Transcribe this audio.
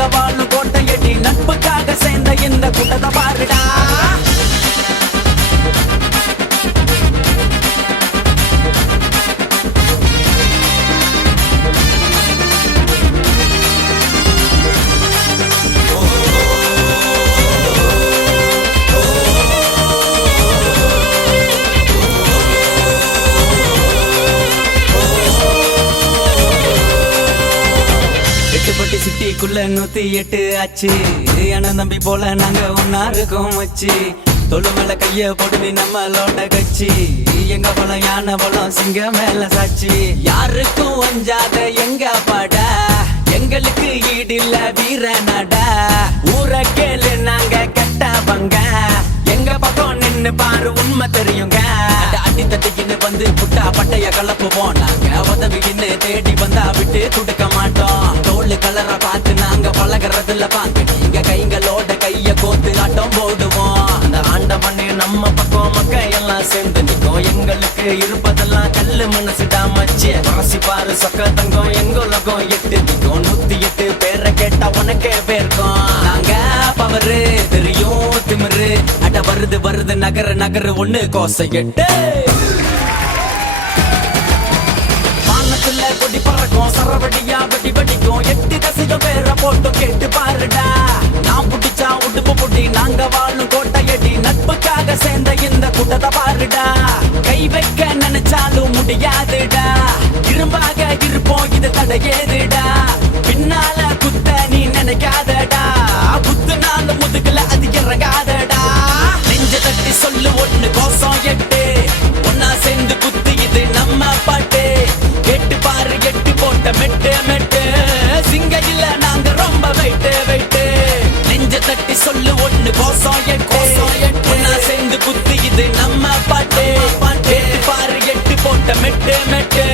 நாங்க வாழும் கோட்டையடி நட்புக்காக சேர்ந்த இந்த கூட்டத்தை பாருடா. சிட்டிக்குள்ள 108 ஆச்சு. என நம்பி போல நாங்க ஒன்னா இருக்கோம் வச்சு. தொழு மேல கைய போட்டு நம்மளோட கட்சி. எங்க பலம் யானை பலம் சிங்க மேல சாட்சி. யாருக்கும் வஞ்சாத எங்க பாடா, எங்களுக்கு ஈடில்ல வீர நடா. ஊர கேளு நாங்க கட்டவங்க, எங்க பக்கம் நின்னு பாரு உண்மை தெரியுங்க. அடி தட்டிக்கின்னு வந்து புட்டா பட்டைய கலப்புவோம் நாங்க. உதவின்னு தேடி வந்தா விட்டு துடுக்க மாட்டோம். தோல் கலரை பார்த்து நாங்க பழகிறதுல பாங்க. நீங்க கைங்களோட கைய கோத்து ஆட்டம் போடுவோம். அந்த ஆண்டவனே நம்ம பக்கம் மக்க எல்லாம் சேர்ந்து நிற்கும். எங்களுக்கு இருப்பதெல்லாம் கல்லு மனசுடா மச்சு. ராசி பாரு சொக்க தங்கம் எங்களுக்கும் 8 நிற்கும். 108 பேரை கேட்டா உனக்கே பேருக்கும். நாங்க பவரு தெரியும் திமிரு. அட வருது வருது நகர நகரு ஒண்ணு கோசை 8. வானத்துல கொடி பறக்கும் சரவடியா வெடி வெடிக்கும். 8 தசையும் பேரை போட்டு கேட்டு பாருடா. நான் புடிச்சா உடுப்பு புடி நாங்க வாழும் கோட்டையடி நட்புக்காக சேர்ந்த இந்த கூட்டத்தை பாருடா. கை வைக்க நினைச்சாலும் முடியாதுடா, இரும்பாக இருப்போம் இது தடையேதுடா. பின்னால குத்த நீ நினைக்காதடா, குத்துனாலும் முதுகுல அது இறங்காதடா. நெஞ்ச தட்டி சொல்லு ஒண்ணு கோசம் 8. ஒன்னா சேர்ந்து குத்து இது நம்ம பாட்டு. கேட்டு பாரு 8 போட்ட மெட்டு மெட்டு. சிங்க இல்ல நாங்க ரொம்ப வெயிட்டு வெயிட்டு. நெஞ்ச தட்டி சொல்லு ஒண்ணு கோசம் 8. ஒன்னா சேர்ந்து குத்து இது நம்ம பாட்டு. கேட்டு பாரு 8 போட்ட மெட்டு மெட்டு.